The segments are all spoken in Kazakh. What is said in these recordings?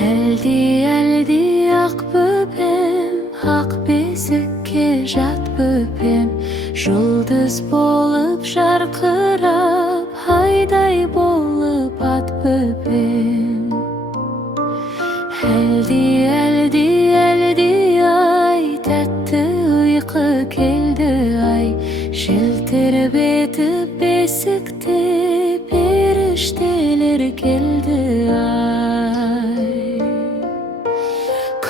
Әлди, әлди ақ бөпем, ақ бесікке жат бөпем, жұлдыз болып жарқырап, айдай болып ат бөпем. Әлди, әлди, әлди ай, тәтті ұйқы келді ай, желтіріп етіп бесікте періштелер келді ай.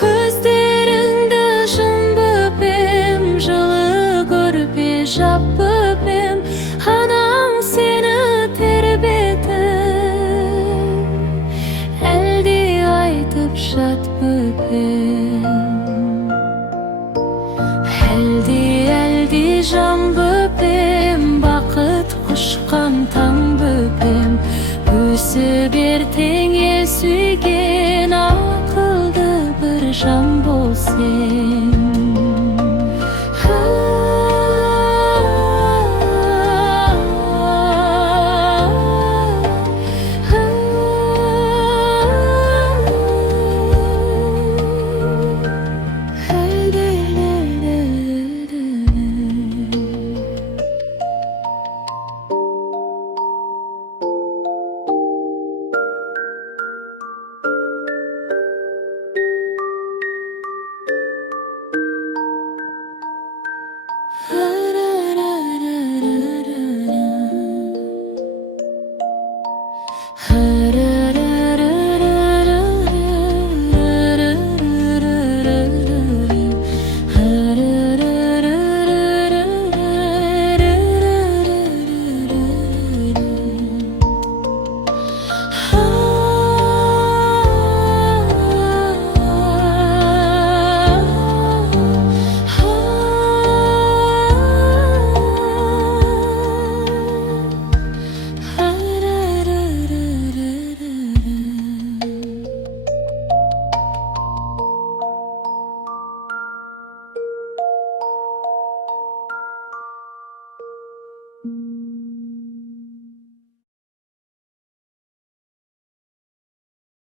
Көздеріңді жым бөпем, жылы көрпе жап бөпем, анаң сені тербетіп, әлди айтып жат бөпем. Әлди, әлди жан бөпем, бақыт құшқан таң бөпем, өсіп ертең сүйген ақылды бір жан бол сен.